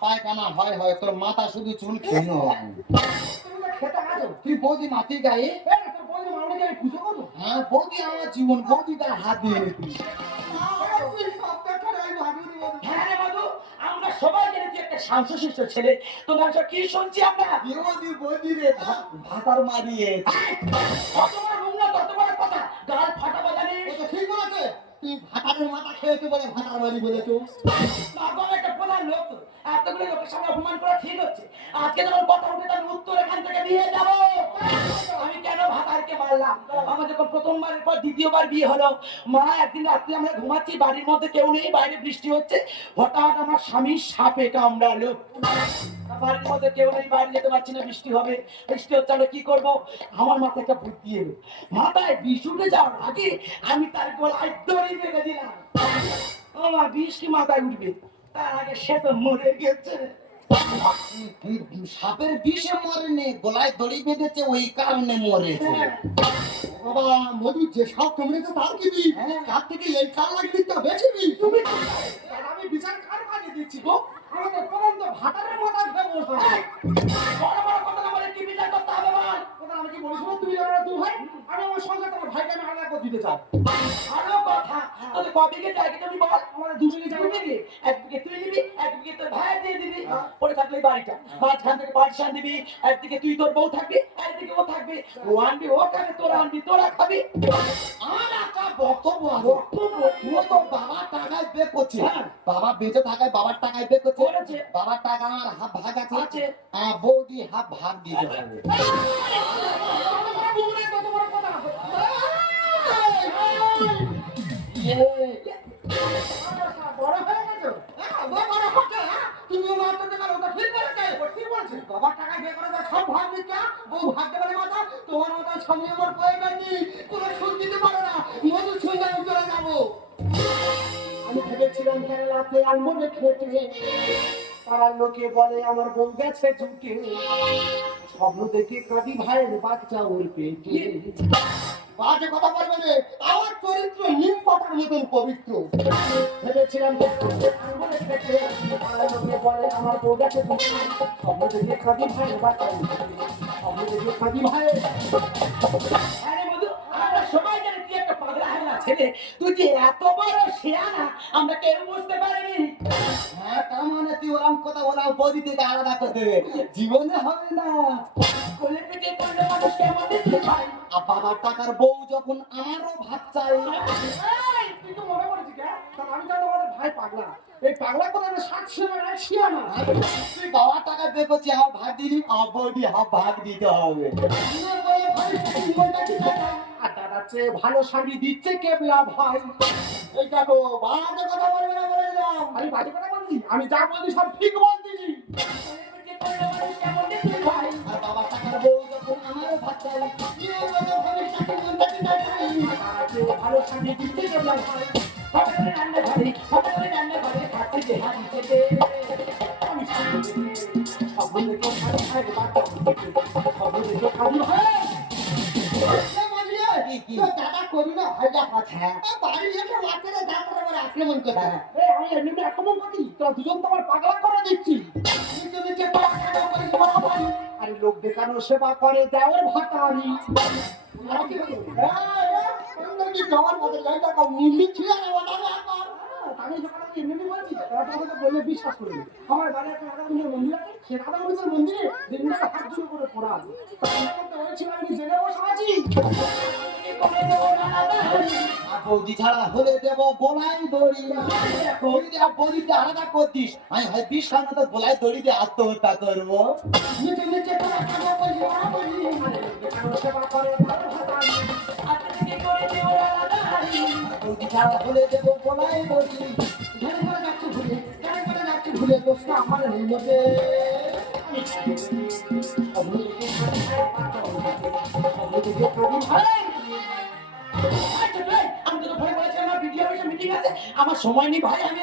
পায়খানা হয় হয় তোর মাথা শুধু চুল আছো তুই বৌদি মাটি গায়ে হ্যাঁ বৌদি আমার জীবন, বৌদি তার হাত দিয়ে শান্তশিষ্ট ছেলে তোমার সব কি শুনছি আমরা? বিরোধী বৌদি রে ভাতার মারিয়ে। বড় নোংরা তত বড় কথা। গাল ফাটা বাজানি তো ঠিক বলেছে? তুই ভাতারের মাথা খেয়েছে বলে ভাতার মারি বলেছ পাগল একটা প্রধান লোক তো। লোকের সামনে অপমান করা ঠিক হচ্ছে। আজকে যখন কথা আমি উত্তর এখান থেকে যাব। আমি কেন ভাতারকে মারলাম? আমার যখন প্রথমবারের পর দ্বিতীয়বার বিয়ে হলো, মা, একদিন আমরা ঘুমাচ্ছি, বাড়ির মধ্যে কেউ নেই, বাইরে বৃষ্টি হচ্ছে। হঠাৎ আমার স্বামীর সাপে কামড়ালো। বাড়ির মধ্যে কেউ নেই, বাইরে যেতে পারছি না, বৃষ্টি হবে। বৃষ্টি হচ্ছে, আমরা কি করব? আমার মাথায় একটা বুদ্ধি এলো। মাথায় উঠে যাওয়ার আগে আমি তার গলায় দড়ি বেঁধে দিলাম। আমার বিষ কি মাথায় উঠবে? তার আগে সে তো মরে গেছে। সাপের বিষে মরেনি গলায় দড়ি বেঁধেছে ওই কারণে মরেছে। বাবা মধু যে সব কামড়েছে তার কি দি তার থেকে এই কাল লাগবি তো বেশি দি তুমি আমি বিচার কার কাজে দিচ্ছি গো? আমাদের প্রমাণ তো ভাটারের মাথা খেয়ে বসে বড় বড় কথা না বলে কি বিচার করতে হবে বল? ওটা আমি কি বলিস তুমি জানো দু ভাই? আমি আমার সঙ্গে তোমার ভাইকে আমি আলাদা করে দিতে চাই। ভালো কথা। তোদের কবিকে জায়গা তুমি বল? আমাদের দুজনে যাই তুই নিবি একদিকে তুই নিবি একদিকে তোর ভাই দিয়ে দিবি পরে থাকলে বাড়িটা মাঝখান থেকে পার্টিশন দিবি একদিকে তুই তোর বউ থাকবি একদিকে ও থাকবে ও আনবি ও খাবে তোরা আনবি তোরা খাবি আমার একটা বক্তব্য আছে ও তো বাবার টাকায় বে করছে হ্যাঁ। বাবা বেঁচে থাকায় বাবার টাকায় বে করছে বাবার টাকা আমার হাফ ভাগ আছে। হ্যাঁ, বৌদি হাফ ভাগ দিতে হবে কত বড় কথা বড় হয়ে গেছো হ্যাঁ বড় বড় হচ্ছে হ্যাঁ তুমি আমার তো দেখাল ওটা ঠিক বলেছে ও ঠিক বলেছে টাকা সব বউ কোনো দিতে না। যাব। আমি ভেবেছিলাম পাড়ার লোকে বলে, আমার বউ গেছে ঝুঁকে। স্বপ্ন দেখে কাঁদি ভাইয়ের বাচ্চা ওর পেটে। বাজে কথা বলবে না আমার চরিত্র নিম পাতার মতন পবিত্র। ভেবেছিলাম বলে আমার বউ গেছে দেখে কাঁদি ভাইয়ের বাচ্চা ওর পেটে স্বপ্ন দেখে কাঁদি ভাইয়ের আরে মধু আমরা সবাই জানি তুই একটা পাগলা হাগলা ছেলে। তুই যে এত বড় শেয়ানা আমরা কেউ বুঝতে পারিনি। হ্যাঁ তার মানে তুই ওরকম কথা ওরাও বৌদি থেকে আলাদা করে দেবে। জীবনে হবে না। কোলে পিঠে করলে মানুষ কেমন দেখতে পায় আর বাবার টাকার বউ যখন আমারও ভাত চাই তুই তো মনে করেছিস কে? আমি জানি আমাদের ভাই পাগলা এই পাগলা করে আমি সাত শিয়ানা এক শিয়ানা তুই বাবার টাকা বে করছি আমার ভাগ দিলি আমার বৌদি ভাগ দিতে হবে। ভালো শাড়ি দিচ্ছে কেবলা ভাই। এই বাজে কথা না বলে দিলাম। আমি কথা বলছি আমি যা বলছি সব ঠিক বলতেছি আর দাদার চেয়ে ভালো শাড়ি দিচ্ছে কেবলা ভাই। হ্যাঁ। দুজন তো আমার পাগলা করে দিচ্ছি। আরে লোক দেখানো সেবা করে দেওয়ার ভাতারি আমি যখন এমনি বলছি তারা তো বললে বিশ্বাস করবে আমার বাড়ি একটা রাধা গোবিন্দের মন্দির আছে সে রাধা গোবিন্দের মন্দিরে দিনটা হাত জোর করে পড়া আছে। হয়েছিল আমি জেনে বসে আছি। বৌদি ছাড়া হলে দেবো গোলায় দড়ি। বৌদি বৌদিতে আলাদা করতিস? আমি হয় বিষ খাওয়ানো তো গোলায় দড়ি দিয়ে আত্মহত্যা করব। নিচে নিচে করে হলে দেবো ঘরে যাচ্ছে দোষটা আমার আচ্ছা আমি তোকে ভয় আছে আমার সময় নেই ভাই আমি